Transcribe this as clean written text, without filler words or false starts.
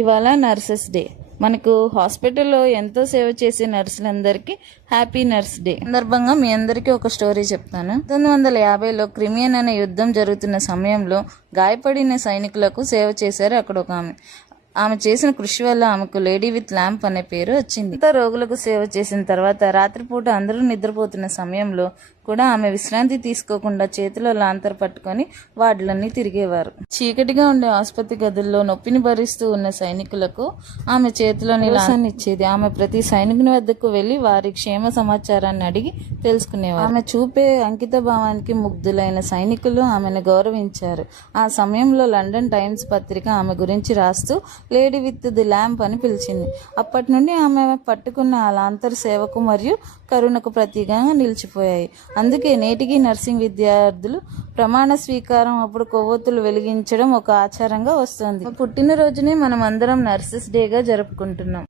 ఇవాళ nurses day. మనకు హాస్పిటల్లో ఎంతో సేవ చేసే నర్సులందరికీ హ్యాపీ నర్స్ డే సందర్భంగా మీ అందరికీ ఒక స్టోరీ చెప్తాను. 1950లో క్రిమియన్ అనే యుద్ధం జరుగుతున్న సమయంలో గాయపడిన సైనికులకు సేవ చేశారు అక్కడ ఒక ఆమె చేసిన కృషి వల్ల ఆమెకు లేడీ విత్ ల్యాంప్ అనే పేరు వచ్చింది. ఇంత రోగులకు సేవ చేసిన తర్వాత రాత్రిపూట అందరూ నిద్రపోతున్న సమయంలో కూడా ఆమె విశ్రాంతి తీసుకోకుండా చేతిలో లాంతర్ పట్టుకొని వార్డులన్నీ తిరిగేవారు. చీకటిగా ఉండే ఆసుపత్రి గదుల్లో నొప్పిని భరిస్తూ ఉన్న సైనికులకు ఆమె చేతిలోని లాంతర్ని ఇచ్చేది. ఆమె ప్రతి సైనికుని వద్దకు వెళ్లి వారి క్షేమ సమాచారాన్ని అడిగి తెలుసుకునేవారు. ఆమె చూపే అంకిత భావానికి ముగ్ధులైన సైనికులు ఆమెను గౌరవించారు. ఆ సమయంలో లండన్ టైమ్స్ పత్రిక ఆమె గురించి రాస్తూ లేడీ విత్ ది ల్యాంప్ అని పిలిచింది. అప్పటి నుండి ఆమె పట్టుకున్న ఆ లాంతర్ సేవకు మరియు కరుణకు ప్రతీకంగా నిలిచిపోయాయి. అందుకే నేటికి నర్సింగ్ విద్యార్థులు ప్రమాణ స్వీకారం అప్పుడు కొవ్వొత్తులు వెలిగించడం ఒక ఆచారంగా వస్తుంది. పుట్టినరోజునే మనం అందరం నర్సెస్ డేగా జరుపుకుంటున్నాం.